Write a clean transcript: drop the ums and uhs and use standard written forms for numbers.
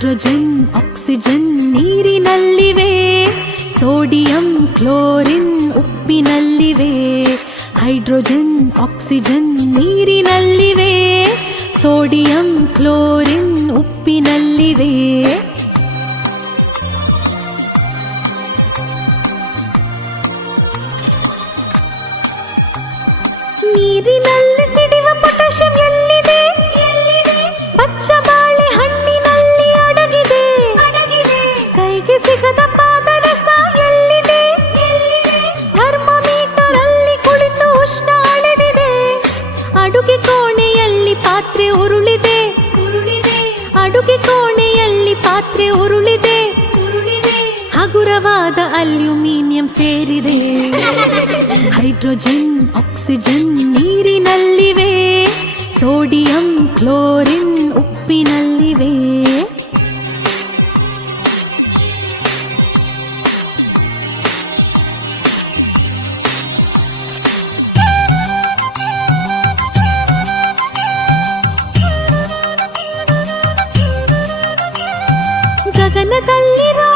Hydrogen oxygen ನೀರಿನಲ್ಲಿವೆ, sodium chlorine ಉಪ್ಪಿನಲ್ಲಿವೆ. Hydrogen oxygen ನೀರಿನಲ್ಲಿವೆ, ಸೋಡಿಯಂ ಕ್ಲೋರಿನ್ ಉಪ್ಪಿನಲ್ಲಿವೆ. ನೀರಿನಲ್ಲಿ ಸಿಡಿವ ಪೊಟ್ಯಾಷಿಯಂ ಎಲ್ಲಿದೆ? ಪಚ್ಚ ಬಾಳೆ ಹಣ್ಣಿನಲ್ಲಿ ಅಡಗಿದೆ. ಕೈಗೆ ಸಿಗದ ಪಾದರಸ ಎಲ್ಲಿದೆ? ಥರ್ಮೋಮೀಟರ್ ಅಲ್ಲಿ ಕುಳಿತು ಉಷ್ಣ ಅಳೆದಿದೆ. ಅಡುಗೆ ಕೋಣೆಯಲ್ಲಿ ಪಾತ್ರೆ ಉರುಳಿದೆ. ಅಡುಗೆ ಕೋಣೆಯಲ್ಲಿ ಪಾತ್ರೆ ಉರುಳಿದೆ. ಹಗುರವಾದ ಅಲ್ಯೂಮಿನಿಯಂ ಸೇರಿದೆ. ಹೈಡ್ರೋಜನ್ ಆಕ್ಸಿಜನ್ ನೀರಿನಲ್ಲಿವೆ, ಸೋಡಿಯಂ ಕ್ಲೋರಿನ್ ಉಪ್ಪಿನಲ್ಲಿವೆ. ಗಗನದಲ್ಲಿರೋ